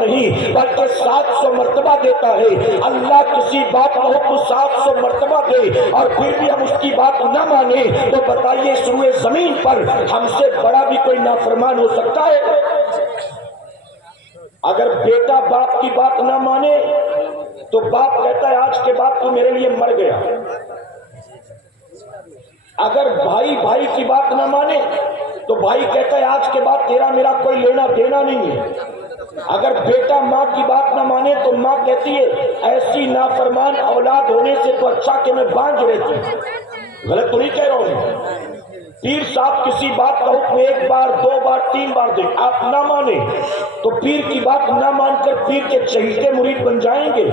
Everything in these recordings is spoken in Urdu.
نہیں بلکہ 700 مرتبہ دیتا ہے۔ اللہ کسی بات کا حکم 700 مرتبہ دے اور پھر بھی ہم اس کی بات نہ مانے تو بتائیے اس روئے زمین پر ہم سے بڑا بھی کوئی نافرمان ہو سکتا ہے؟ اگر بیٹا باپ کی بات نہ مانے تو باپ کہتا ہے آج کے بعد تو میرے لیے مر گیا۔ اگر بھائی بھائی کی بات نہ مانے تو بھائی کہتا ہے آج کے بعد تیرا میرا کوئی لینا دینا نہیں ہے۔ اگر بیٹا ماں کی بات نہ مانے تو ماں کہتی ہے ایسی نافرمان اولاد ہونے سے تو اچھا کہ میں بانجھ رہتی۔ غلط تو نہیں کہہ رہا ہوں؟ پیر صاحب کسی بات کا حکم 1 بار 2 بار 3 بار دے، آپ نہ مانے تو پیر کی بات نہ مان کر پیر کے چہیتے مرید بن جائیں گے؟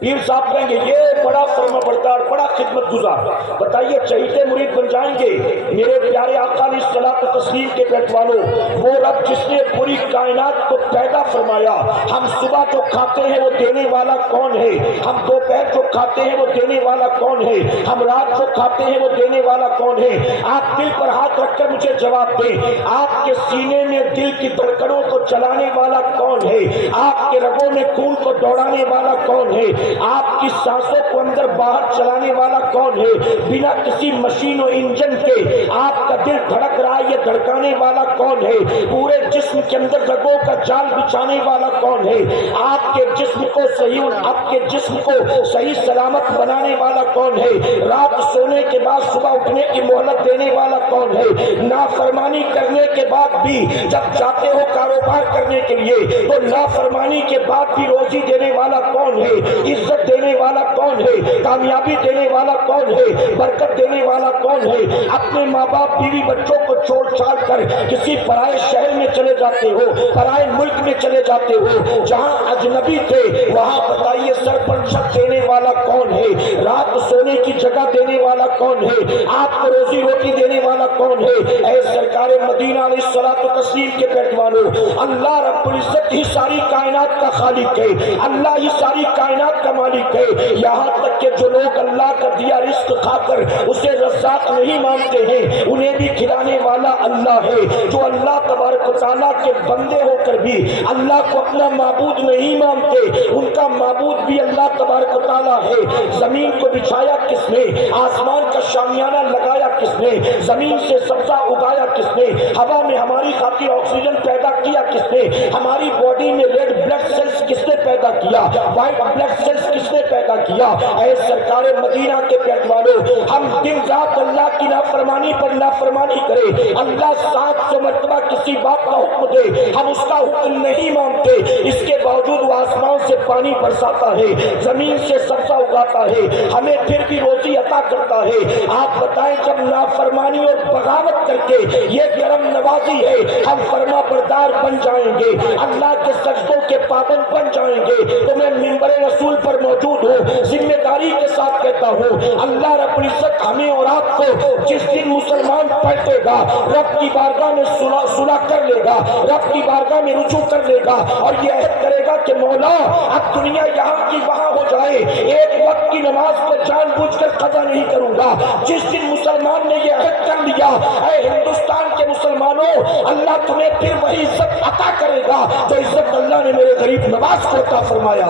پیر صاحب کہیں گے یہ بڑا فرما بردار بڑا خدمت گزار، بتائیے چہیتے مرید بن جائیں گے؟ میرے پیارے آقا علیہ الصلوۃ والتسلیم کے بیٹھ والوں، وہ رب جس نے پوری کائنات کو پیدا فرمایا، ہم صبح جو کھاتے ہیں وہ دینے والا کون ہے؟ ہم دوپہر جو کھاتے ہیں وہ دینے والا کون ہے؟ ہم رات جو کھاتے ہیں وہ دینے والا کون ہے؟ آپ دل پر ہاتھ رکھ کر مجھے جواب دیں، آپ کے سینے میں دل کی دھڑکنوں کو چلانے والا کون ہے؟ آپ کے رگوں میں خون کو دوڑانے والا کون ہے؟ آپ کی سانسوں کو اندر باہر چلانے والا کون ہے؟ بنا کسی مشین و انجن کے آپ کا دل دھڑک رہا ہے، یہ دھڑکانے والا کون ہے؟ پورے جسم کے اندر رگوں کا جال بچھانے والا کون ہے؟ آپ کے جسم کو صحیح سلامت بنانے والا کون ہے؟ رات سونے کے بعد صبح اٹھنے کی مہلت دینے والا کون ہے؟ نافرمانی کرنے کے بعد بھی جب جاتے ہو کاروبار کرنے کے لیے تو نافرمانی کے بعد بھی روزی دینے والا کون ہے؟ عزت دینے والا کون ہے؟ کامیابی دینے والا کون ہے؟ برکت دینے والا کون ہے؟ اپنے ماں باپ بیوی بچوں کو چھوڑ چھاڑ کر کسی پرائے شہر میں چلے جاتے ہو، پرائے ملک میں چلے جاتے ہو، جہاں اجنبی تھے وہاں بتائیے سر پر چھت دینے والا کون ہے؟ رات سونے کی جگہ دینے والا کون ہے؟ آپ کو روزی روٹی دینے والا کون ہے؟ اے سرکار مدینہ علیہ الصلوۃ والتسلیم کے پیروانوں، اللہ رب العزت ہی ساری کائنات کا خالق ہے، اللہ ہی ساری کائنات کا مالک ہے۔ یہاں تک کہ جو لوگ اللہ کا دیا رزق کھا کر اسے رزاق نہیں مانتے ہیں، انہیں بھی کھلانے والا اللہ ہے۔ جو اللہ تبارک و تعالیٰ کے بندے ہو کر بھی اللہ کو اپنا معبود نہیں مانتے، ان کا معبود بھی اللہ تبارک و تعالیٰ ہے۔ زمین کو بچھایا کس نے؟ آسمان کا شامیانہ لگایا کس نے؟ زمین سے سبزہ اگایا کس نے؟ ہوا میں ہماری خاطر آکسیجن پیدا کیا کس نے؟ ہماری باڈی میں ریڈ بلڈ سیلز کس نے پیدا کیا؟ وائٹ بلڈ سیلز کس نے پیدا کیا؟ اے سرکار مدینہ کے پیروانوں، ہم دن رات اللہ کی نافرمانی پر نافرمانی کرے، اللہ 700 مرتبہ کسی بات کا حکم دے ہم اس کا حکم نہیں مانتے، اس کے باوجود وہ آسمان سے پانی برساتا ہے، زمین سے سبزہ اگاتا ہے، ہمیں پھر بھی روزی عطا کرتا ہے۔ آپ بتائیں جب نافرمانی اور بغاوت کر کے یہ کرم نوازی ہے ہم فرما بردار بن جائیں گے، اللہ کے سجدوں کے پابند بن جائیں گے، تو میں منبر رسول پر موجود ہوں، ذمہ داری کے ساتھ کہتا ہوں اللہ رب العزت ہمیں اور آپ کو جس دن مسلمان پلٹے گا رب کی بارگاہ میں صلح کر لے گا، رب کی بارگاہ میں رجوع کر لے گا اور یہ عہد کرے گا کہ مولا اب دنیا یہاں کی وہاں ہو جائے، ایک وقت کی نماز کو جان بوجھ کر قضا نہیں کروں گا۔ جس دن مسلمان نے یہ عہد کر لیا، اے ہندوستان کے مسلمانوں، اللہ تمہیں پھر وہی عزت عطا کرے گا جو عزت اللہ نے میرے غریب نواز کو عطا فرمایا۔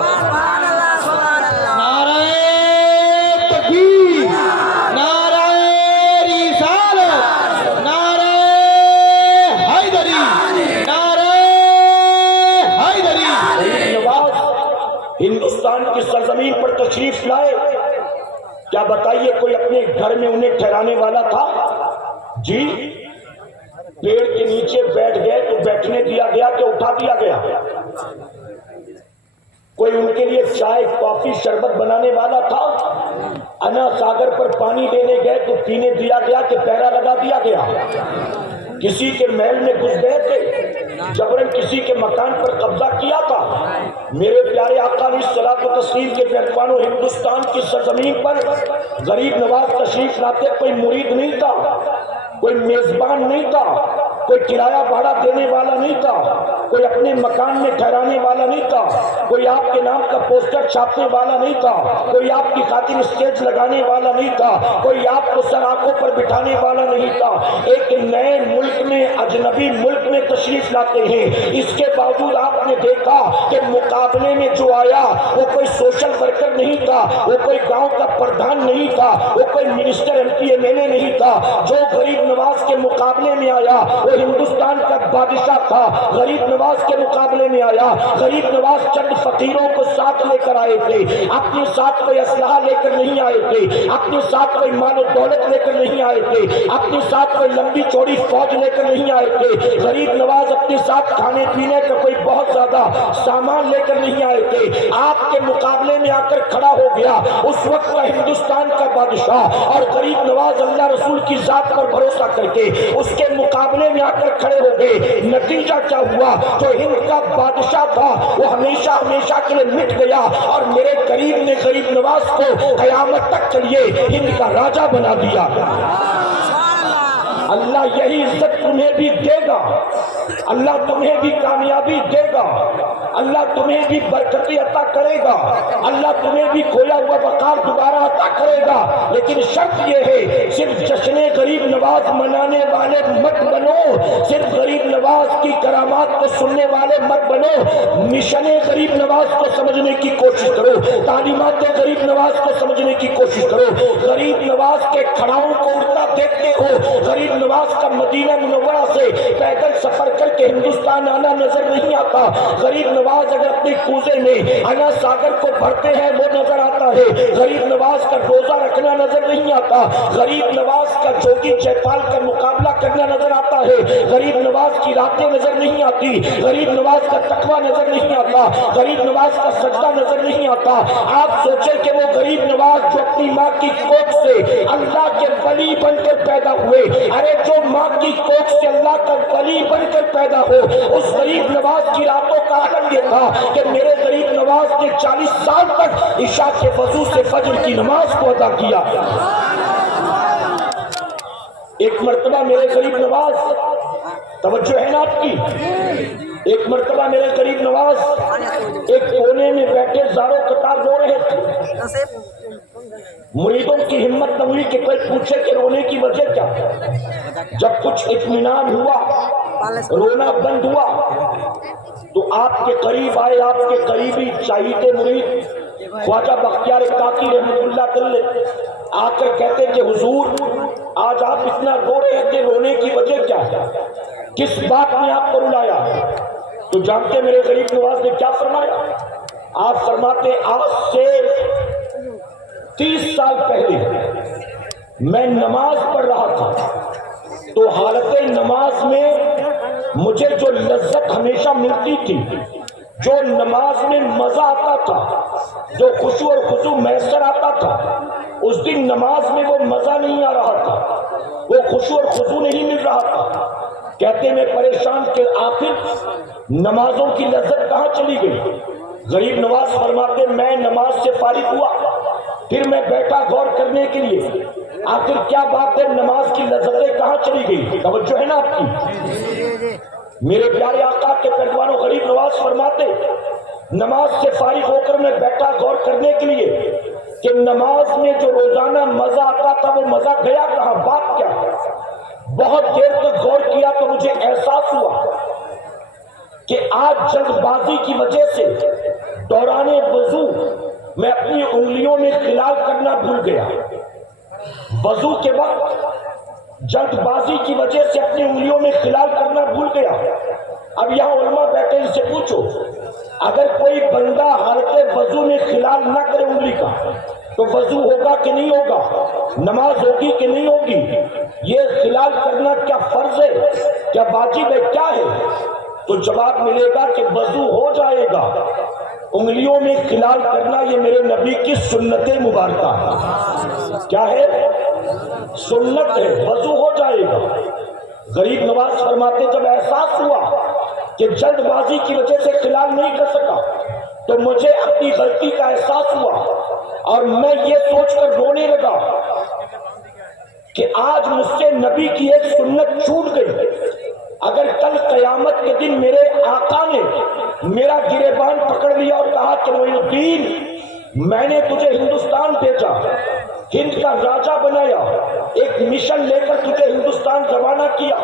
نعرہ تکبیر، نعرہ رسالت، نعرہ حیدری، نعرہ حیدری۔ نواز ہندوستان کی سرزمین پر تشریف لائے، کیا بتائیے کوئی اپنے گھر میں انہیں ٹھہرانے والا تھا؟ جی پیڑ کے نیچے بیٹھ گئے تو بیٹھنے دیا گیا کہ اٹھا دیا گیا؟ کوئی ان کے لیے چائے کافی شربت بنانے والا تھا؟ انا ساگر پر پانی دینے گئے تو پینے دیا گیا کہ پیرا لگا دیا گیا؟ کسی کے محل میں گھس گئے تھے، جبرن کسی کے مکان پر قبضہ کیا تھا؟ میرے پیارے آقا علیہ الصلوۃ والتسلیم کے پیروانوں، ہندوستان کی سرزمین پر غریب نواز تشریف لاتے کوئی مرید نہیں تھا، کوئی میزبان نہیں تھا، کوئی کرایہ بھاڑا دینے والا نہیں تھا، کوئی اپنے مکان میں ٹھہرانے والا نہیں تھا، کوئی آپ کے نام کا پوسٹر چھاپنے والا نہیں تھا، کوئی آپ کی خاطر اسٹیج لگانے والا نہیں تھا، کوئی آپ کو سر آنکھوں پر بٹھانے والا نہیں تھا۔ ایک نئے ملک میں، اجنبی ملک میں تشریف لاتے ہیں، اس کے باوجود آپ نے دیکھا کہ مقابلے میں جو آیا وہ کوئی سوشل ورکر نہیں تھا، وہ کوئی گاؤں کا پردھان نہیں تھا، وہ کوئی minister MP MLA نہیں تھا۔ جو غریب نواز کے مقابلے میں آیا وہ ہندوستان کا بادشاہ تھا۔ غریب نواز کے مقابلے میں آیا، غریب نواز چند فقیروں کو ساتھ لے کر آئے تھے، اپنے ساتھ کوئی اسلحہ لے کر نہیں آئے تھے، اپنے ساتھ کوئی مال و دولت لے کر نہیں آئے تھے، اپنے ساتھ کوئی لمبی چوڑی فوج لے کر نہیں آئے تھے۔ غریب نواز اپنے ساتھ کھانے پینے کا کوئی بہت زیادہ سامان لے کر نہیں آئے تھے، آپ کے مقابلے میں آ کر کھڑا ہو گیا اس وقت کا ہندوستان کا بادشاہ، اور غریب نواز اللہ رسول کی ذات پر بھروسہ کر کے اس کے مقابلے میں آ کر کھڑے ہو گئے۔ نتیجہ کیا ہوا؟ جو ہند کا بادشاہ تھا وہ ہمیشہ ہمیشہ کے لیے مٹ گیا، اور میرے قریب نے غریب نواز کو قیامت تک کے لیے ہند کا راجہ بنا دیا۔ اللہ یہی عزت تمہیں بھی دے گا، اللہ تمہیں بھی کامیابی دے گا، اللہ تمہیں بھی برکتی عطا کرے گا، اللہ تمہیں بھی کھویا ہوا وقار دوبارہ عطا کرے گا، لیکن شرط یہ ہے صرف جشن غریب نواز منانے والے مت بنو، صرف غریب نواز کی کرامات کو سننے والے مت بنو، مشن غریب نواز کو سمجھنے کی کوشش کرو، تعلیمات غریب نواز کو سمجھنے کی کوشش کرو۔ غریب نواز کے کھڑاؤں کو اڑتا دیکھتے ہو، غریب نواز کا مدینہ منورہ سے پیدل سفر کر کے ہندوستان آنا نظر نہیں آتا، غریب نواز اگر اپنے کوزے میں انا ساگر کو بھرتے ہیں وہ نظر آتا ہے، غریب نواز کا روزہ رکھنا نظر نہیں آتا، غریب نواز کا جوگی جیپال کا مقابلہ کرنا نظر آتا ہے، غریب نواز کی راتیں نظر نہیں آتی، غریب نواز کا تقویٰ نظر نہیں آتا، غریب نواز کا سجدہ نظر نہیں آتا۔ آپ سوچیں کہ وہ غریب نواز جو اپنی ماں کی کوکھ سے اللہ کے ولی بن کر پیدا ہوئے، ارے جو ماں کی کوکھ سے اللہ کا ولی بن کر پیدا ہو، اس غریب نواز کی راتوں کا عالم یہ تھا کہ میرے غریب نواز نے 40 سال تک عشاء کے وضو سے فجر کی نماز کو ادا کیا۔ ایک مرتبہ میرے غریب نواز، توجہ ہے نا آپ کی، ایک مرتبہ میرے غریب نواز ایک کونے میں بیٹھے زاروں قطار رو رہے تھے، مریدوں کی ہمت نہ ہوئی کہ کوئی پوچھے کہ رونے کی وجہ کیا۔ جب کچھ اطمینان ہوا، رونا بند ہوا، تو آپ کے قریب آئے، آپ کے قریبی چاہیتے مرید خواجہ بختیار کاکی رحمۃ اللہ علیہ آ کر کہتے کہ حضور آج آپ اتنا رو رہے تھے، رونے کی وجہ کیا ہے، کس بات نے آپ کو رلایا؟ تو جانتے میرے غریب نواز نے کیا فرمایا؟ آپ فرماتے آج سے 30 سال پہلے میں نماز پڑھ رہا تھا، تو حالت نماز میں مجھے جو لذت ہمیشہ ملتی تھی، جو نماز میں مزہ آتا تھا، جو خشوع اور خضوع میسر آتا تھا، اس دن نماز میں وہ مزہ نہیں آ رہا تھا، وہ خشوع اور خضوع نہیں مل رہا تھا۔ کہتے میں پریشان کہ آخر نمازوں کی لذت کہاں چلی گئی؟ غریب نواز فرماتے میں نماز سے فارغ ہوا، پھر میں بیٹھا غور کرنے کے لیے آخر کیا بات ہے، نماز کی لذتیں کہاں چلی گئی؟ توجہ ہے نا آپ کی؟ میرے پیارے آقا کے پہلوانوں، غریب نواز فرماتے نماز سے فارغ ہو کر میں بیٹھا غور کرنے کے لیے کہ نماز میں جو روزانہ مزہ آتا تھا وہ مزہ گیا کہاں، بات کیا ہے؟ بہت دیر تک غور کیا تو مجھے احساس ہوا کہ آج جلد بازی کی وجہ سے دوران وضو میں اپنی انگلیوں میں خلال کرنا بھول گیا، وضو کے وقت جلد بازی کی وجہ سے اپنی انگلیوں میں خلال کرنا بھول گیا۔ اب یہاں علماء بیٹھے ان سے پوچھو، اگر کوئی بندہ حالت وضو میں خلال نہ کرے انگلی کا تو وضو ہوگا کہ نہیں ہوگا، نماز ہوگی کہ نہیں ہوگی؟ یہ خلال کرنا کیا فرض ہے، کیا واجب ہے، کیا ہے؟ تو جواب ملے گا کہ وضو ہو جائے گا، انگلیوں میں خلال کرنا یہ میرے نبی کی سنت مبارکہ ہے۔ کیا ہے؟ سنت ہے، وضو ہو جائے گا۔ غریب نواز فرماتے جب احساس ہوا کہ جلد بازی کی وجہ سے خلال نہیں کر سکا تو مجھے اپنی غلطی کا احساس ہوا، اور میں یہ سوچ کر رونے لگا کہ آج مجھ سے نبی کی ایک سنت چھوٹ گئی۔ اگر کل قیامت کے دن میرے آقا نے میرا گریبان پکڑ لیا اور کہا کہ معین الدین میں نے تجھے ہندوستان بھیجا، ہند کا راجہ بنایا، ایک مشن لے کر تجھے ہندوستان روانہ کیا،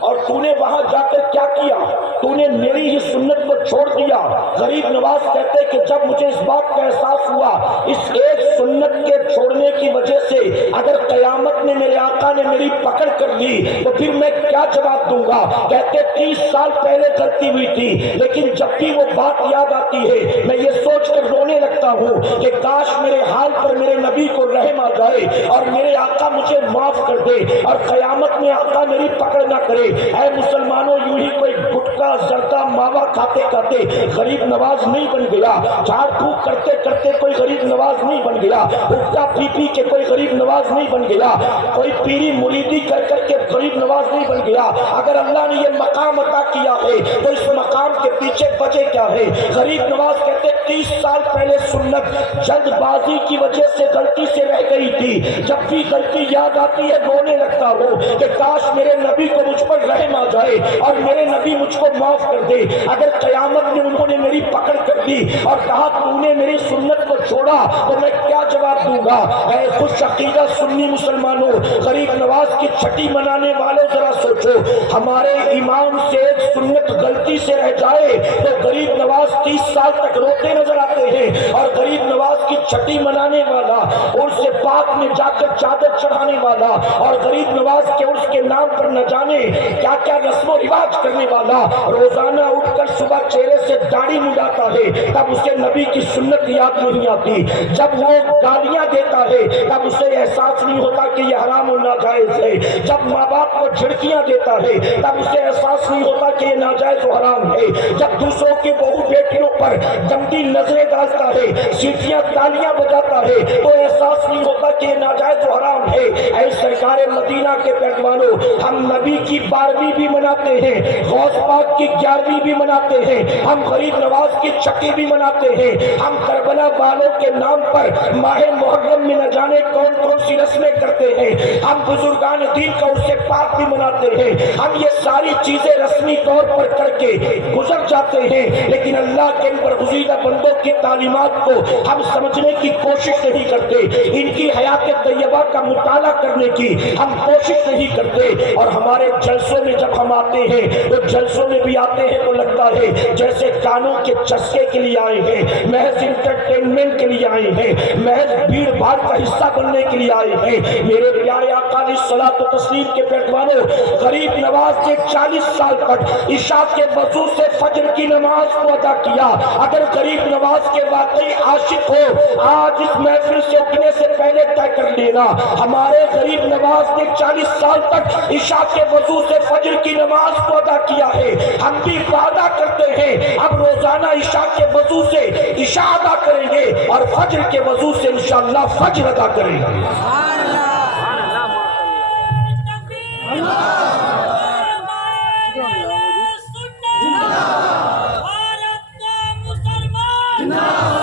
اور تو نے وہاں جا کر کیا کیا؟ تو نے میری ہی سنت کو چھوڑ دیا۔ غریب نواز کہتے کہ جب مجھے اس بات کا احساس ہوا اس ایک سنت کے چھوڑنے کی وجہ سے اگر قیامت میں میرے آقا نے میری پکڑ کر لی تو پھر میں کیا جواب دوں گا؟ کہتے 30 سال پہلے غلطی ہوئی تھی، لیکن جب بھی وہ بات یاد آتی ہے میں یہ سوچ کر رونے لگتا ہوں کہ کاش میرے حال پر میرے نبی کو رحم آ جائے اور میرے آقا مجھے معاف کر دے اور قیامت میں آقا میری پکڑ نہ کرے۔ اے مسلمانوں، یوں ہی کوئی گٹکا زردہ ماوا کھاتے کھاتے غریب نواز نہیں بن گیا، جھاڑ پھونک کرتے کرتے کوئی غریب نواز نہیں بن گیا، حکا پی پی کے کوئی غریب نواز نہیں بن گیا، کوئی پیری مریدی کر کر کے غریب نواز نہیں بن گیا۔ اگر اللہ نے یہ مقام عطا کیا ہے تو اس مقام کے پیچھے وجہ کیا ہے؟ غریب نواز کہتے 30 سال پہلے سنت جلد بازی کی وجہ سے غلطی سے رہ گئی تھی، جب بھی غلطی یاد آتی ہے رونے لگتا ہوں کہ کاش میرے نبی کو مجھ پر رحم آ جائے اور میرے نبی مجھ کو معاف کر دے۔ اگر قیامت میں انہوں نے میری پکڑ کر دی اور کہا تو نے میری سنت کو چھوڑا تو میں کیا جواب دوں گا؟ اے خوش عقیدہ سنی مسلمانوں، غریب نواز کی چھٹی منانے والوں ذرا سوچو، ہمارے امام سے ایک سنت غلطی سے رہ جائے تو غریب نواز 30 سال تک روتے نظر آتے ہیں، اور غریب نواز کی چھٹی منانے والا، عرس پاک میں جا کر چادر چڑھانے والا، اور غریب نواز کے عرس کے نام پر نہ جانے کیا کیا رسم و رواج کرنے والا، روزانہ اٹھ کر صبح چہرے سے داڑھی مڈاتا ہے تب اسے نبی کی سنت یاد نہیں آتی، جب وہ گالیاں دیتا ہے تب اسے احساس نہیں ہوتا کہ یہ حرام و ناجائز ہے، جب ماں باپ کو جھڑکیاں دیتا ہے تب اسے احساس نہیں ہوتا کہ یہ ناجائز و حرام ہے، جب دوسروں کے بہو بیٹیوں پر گندی نظریں ڈالتا ہے، سیٹیاں تالیاں بجاتا ہے تو احساس نہیں ہوتا کہ یہ ناجائز و حرام ہے۔ اے سرکار مدینہ کے پہلوانوں، ہم نبی کی 12ویں بھی مناتے ہیں، غوث پاک کی 11ویں بھی مناتے ہیں، ہم غریب نواز کی چھٹی بھی مناتے ہیں، ہم کربلا والوں کے نام پر ماہ محرم میں نہ جانے کون کون سی رسمیں کرتے ہیں، ہم بزرگان دین کا عرس پاک بھی مناتے ہیں، ہم یہ ساری چیزیں رسمی طور پر کر کے گزر جاتے ہیں، لیکن اللہ کے ان برگزیدہ بندوں کی تعلیمات کو ہم سمجھنے کی کوشش نہیں کرتے، ان کی حیات طیبہ کا مطالعہ کرنے کی ہم کوشش نہیں کرتے، اور ہمارے جلسوں میں جب ہم آتے ہیں تو جلسوں میں بھی آتے ہیں تو لگتا ہے جیسے کانوں کے چسکے کے لیے آئے ہیں، محض انٹرٹینمنٹ کے لیے آئے ہیں، محض بھیڑ بھاڑ کا حصہ بننے کے لیے آئے ہیں۔ میرے پیارے آقا علیہ الصلوۃ والتسلیم کے پیروانوں، غریب نواز نے 40 سال تک عشاء کے وضو سے فجر کی نماز کو ادا کیا۔ اگر غریب نواز کے واقعی عاشق ہو آج اس محفل سے اٹھنے سے پہلے طے کر لینا، ہمارے غریب نواز نے 40 سال تک عشاء کے وضو سے فجر کی نماز کو ادا کیا ہے۔ ہم بھی وعدہ کرتے ہیں اب روزانہ عشاء کے وضو سے عشاء ادا کریں گے اور فجر کے وضو سے انشاءاللہ فجر ادا کریں گے۔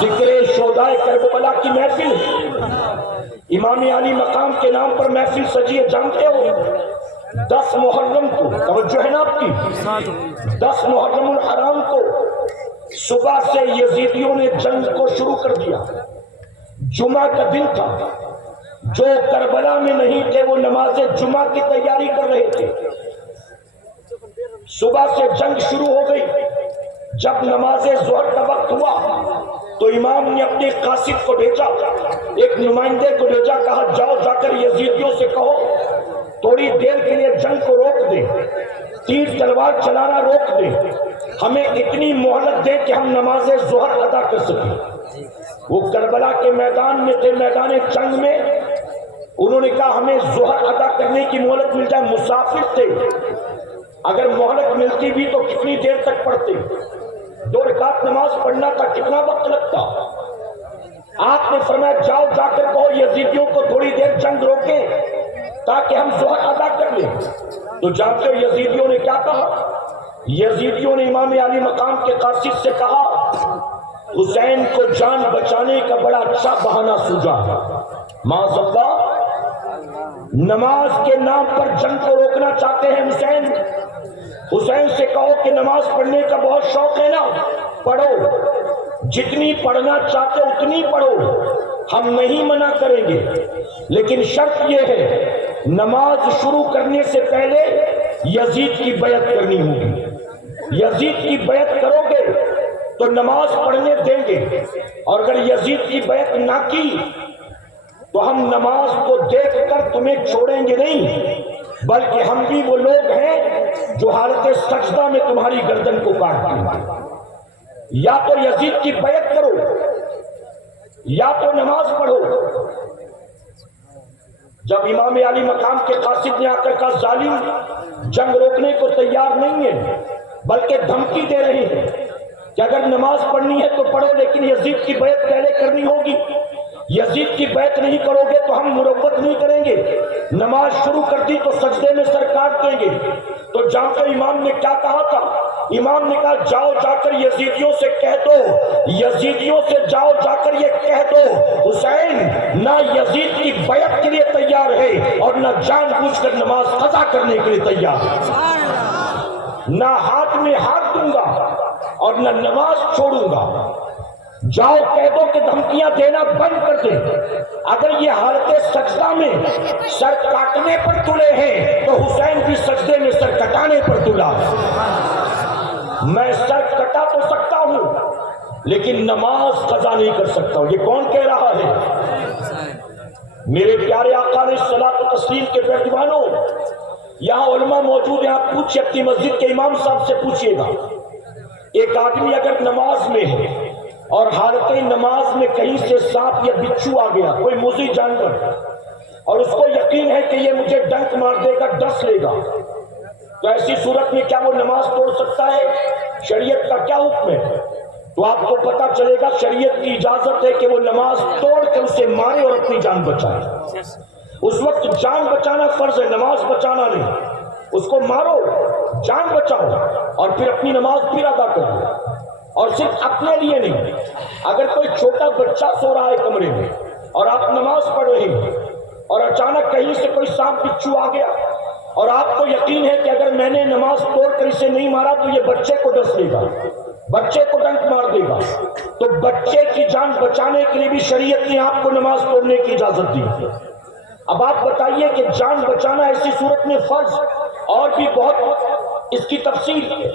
ذکر شہدائے کربلا کی محفل، امام علی مقام کے نام پر محفل سجی ہے، جانتے ہو 10 محرم کو، توجہ ہے نا آپ کی، 10 محرم الحرام کو صبح سے یزیدیوں نے جنگ کو شروع کر دیا۔ جمعہ کا دن تھا، جو کربلا میں نہیں تھے وہ نماز جمعہ کی تیاری کر رہے تھے۔ صبح سے جنگ شروع ہو گئی، جب نماز ظہر کا وقت ہوا تو امام نے اپنے قاصد کو بھیجا، ایک نمائندے کو بھیجا، کہا جاؤ جا کر یزیدیوں سے کہو تھوڑی دیر کے لیے جنگ کو روک دیں، تیر تلوار چلانا روک دیں، ہمیں اتنی مہلت دیں کہ ہم نماز ظہر ادا کر سکیں۔ وہ کربلا کے میدان میں تھے، میدان جنگ میں، انہوں نے کہا ہمیں ظہر ادا کرنے کی مہلت مل جائے، مسافر تھے، اگر مہلت ملتی بھی تو کتنی دیر تک پڑھتے، 2 رکعت نماز پڑھنا تھا، کتنا وقت لگتا؟ آپ نے فرمایا جاؤ جا کر کہو یزیدیوں کو تھوڑی دیر جنگ روکیں تاکہ ہم ظہر ادا کر لیں۔ تو جانتے ہو یزیدیوں نے کیا کہا؟ یزیدیوں نے امام علی مقام کے قاصد سے کہا حسین کو جان بچانے کا بڑا اچھا بہانہ سوجا، معاذ اللہ، نماز کے نام پر جنگ کو روکنا چاہتے ہیں حسین، حسین سے کہو کہ نماز پڑھنے کا بہت شوق ہے نا، پڑھو، جتنی پڑھنا چاہتے اتنی پڑھو، ہم نہیں منع کریں گے، لیکن شرط یہ ہے نماز شروع کرنے سے پہلے یزید کی بیعت کرنی ہوگی۔ یزید کی بیعت کرو گے تو نماز پڑھنے دیں گے، اور اگر یزید کی بیعت نہ کی تو ہم نماز کو دیکھ کر تمہیں چھوڑیں گے نہیں، بلکہ ہم بھی وہ لوگ ہیں جو حالت سجدہ میں تمہاری گردن کو کاٹ دیں گے۔ یا تو یزید کی بیعت کرو یا تو نماز پڑھو۔ جب امام علی مقام کے قاصد نے آ کر کہا ظالم جنگ روکنے کو تیار نہیں ہے بلکہ دھمکی دے رہی ہے کہ اگر نماز پڑھنی ہے تو پڑھو، لیکن یزید کی بیعت پہلے کرنی ہوگی، یزید کی بیعت نہیں کرو گے تو ہم مروت نہیں کریں گے، نماز شروع کر دی تو سجدے میں سر کاٹ دیں گے۔ تو جانتے امام نے کیا کہا تھا؟ امام نے کہا جاؤ جا کر یزیدیوں سے کہہ دو، یزیدیوں سے جاؤ جا کر یہ کہہ دو حسین نہ یزید کی بیعت کے لیے تیار ہے اور نہ جان بوجھ کر نماز قضا کرنے کے لیے تیار ہے، نہ ہاتھ میں ہاتھ دوں گا اور نہ نماز چھوڑوں گا۔ جاؤ کہہ دو کہ دھمکیاں دینا بند کر دیں، اگر یہ حالت سجدہ میں سر کاٹنے پر تلے ہیں تو حسین بھی سجدے میں سر کٹانے پر تلا۔ میں سر کٹا تو سکتا ہوں لیکن نماز قضا نہیں کر سکتا ہوں۔ یہ کون کہہ رہا ہے؟ میرے پیارے آقا علیہ الصلوۃ والتسلیم کے پیروانوں، یہاں علماء موجود ہیں، آپ پوچھیں اپنی مسجد کے امام صاحب سے پوچھئے گا، ایک آدمی اگر نماز میں ہے اور حالت نماز میں کہیں سے سانپ یا بچھو آ گیا، کوئی موذی جانور، اور اس کو یقین ہے کہ یہ مجھے ڈنک مار دے گا، ڈس لے گا، تو ایسی صورت میں کیا وہ نماز توڑ سکتا ہے؟ شریعت کا کیا حکم ہے؟ تو آپ کو پتا چلے گا شریعت کی اجازت ہے کہ وہ نماز توڑ کے اسے مارے اور اپنی جان بچائے۔ اس وقت جان بچانا فرض ہے، نماز بچانا نہیں۔ اس کو مارو، جان بچاؤ، اور پھر اپنی نماز پھر ادا کرو، اور صرف اپنے لیے نہیں۔ اگر کوئی چھوٹا بچہ سو رہا ہے کمرے میں اور آپ نماز پڑھ رہے ہیں اور اچانک کہیں سے کوئی سانپ بچھو آ گیا اور آپ کو یقین ہے کہ اگر میں نے نماز توڑ کر اسے نہیں مارا تو یہ بچے کو ڈس لے گا، بچے کو ڈنک مار دے گا، تو بچے کی جان بچانے کے لیے بھی شریعت نے آپ کو نماز توڑنے کی اجازت دی ہے۔ اب آپ بتائیے کہ جان بچانا ایسی صورت میں فرض، اور بھی بہت اس کی تفصیل ہے،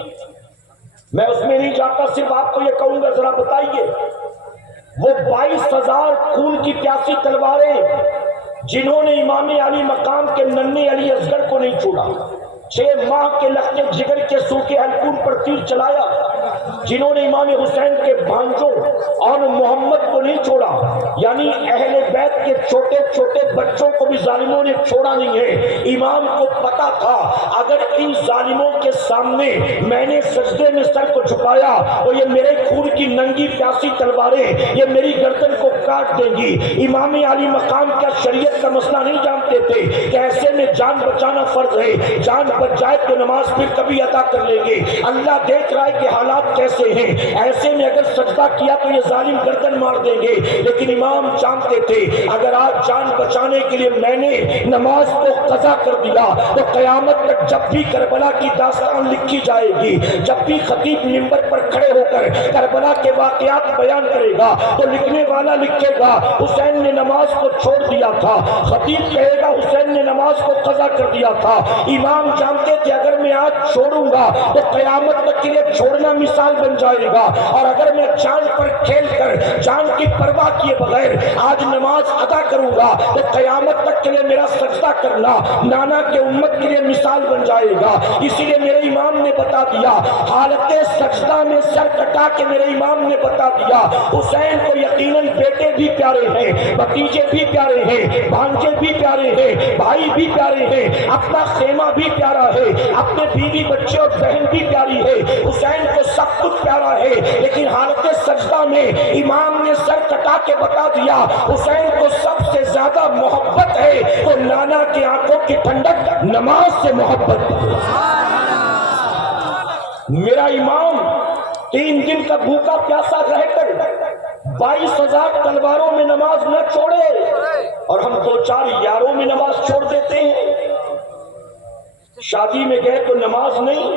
میں اس میں نہیں جاتا، صرف آپ کو یہ کہوں گا ذرا بتائیے وہ 22,000 خون کی پیاسی تلواریں جنہوں نے امام علی مقام کے ننھے علی اصغر کو نہیں چھوڑا، 6 ماہ کے لخت جگر کے سوکھے حلقوم پر تیر چلایا، جنہوں نے امام حسین کے بھانجوں اور محمد کو نہیں چھوڑا، یعنی اہل بیت کے چھوٹے چھوٹے بچوں کو بھی ظالموں نے چھوڑا نہیں ہے۔ امام کو پتا تھا اگر ان ظالموں کے سامنے میں نے سجدے میں سر کو جھکایا تو یہ میرے خون کی ننگی پیاسی تلواریں یہ میری گردن کو کاٹ دیں گی۔ امام علی مقام کا شریعت کا مسئلہ نہیں جانتے تھے کہ ایسے میں جان بچانا فرض ہے، جان بچ جائے تو نماز پھر کبھی ادا کر لیں گے۔ اللہ دیکھ رہا ہے کہ حالات کیسے ہیں، ایسے میں اگر سجدہ کیا تو یہ ظالم گردن مار دیں گے، لیکن امام جانتے تھے اگر آج جان بچانے کے لیے میں نے نماز کو قضا کر دیا تو قیامت تک جب بھی کربلا کی داستان لکھی جائے گی، جب بھی خطیب منبر پر کھڑے ہو کر کربلا کے واقعات بیان کرے گا تو لکھنے والا لکھے گا حسین نے نماز کو چھوڑ دیا تھا، خطیب کہے گا حسین نے نماز کو قضا کر دیا تھا۔ امام جانتے تھے اگر میں آج چھوڑوں گا تو قیامت تک کے لیے چھوڑنا مثال بن جائے گا، اور اگر میں جان پر کھیل کر جان کی پرواہ کیے بغیر آج نماز ادا کروں گا تو قیامت تک کے لیے میرا سجدہ کرنا نانا کے امت کے لیے مثال بن جائے گا۔ اسی لیے میرے امام نے بتا دیا، حالت سجدہ میں سر کٹا کے میرے امام نے بتا دیا حسین کو یقیناً بیٹے بھی پیارے ہیں، بھتیجے بھی پیارے ہیں، بھانجے بھی پیارے ہیں، بھائی بھی پیارے ہیں، اپنا خیمہ بھی پیارا ہے، اپنے بیوی بچے اور بہن بھی پیاری ہے، حسین کو سب کچھ پیارا ہے، لیکن حالت سجدہ میں امام نے سر کٹا کے بتا دیا حسین کو سب سے زیادہ محبت ہے تو نانا کی آنکھوں کی ٹھنڈک نماز سے محبت ہے۔ میرا امام 3 دن کا بھوکا پیاسا رہ کر 22,000 تلواروں میں نماز نہ چھوڑے، اور ہم 2-4 یاروں میں نماز چھوڑ دیتے ہیں۔ شادی میں گئے تو نماز نہیں،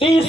30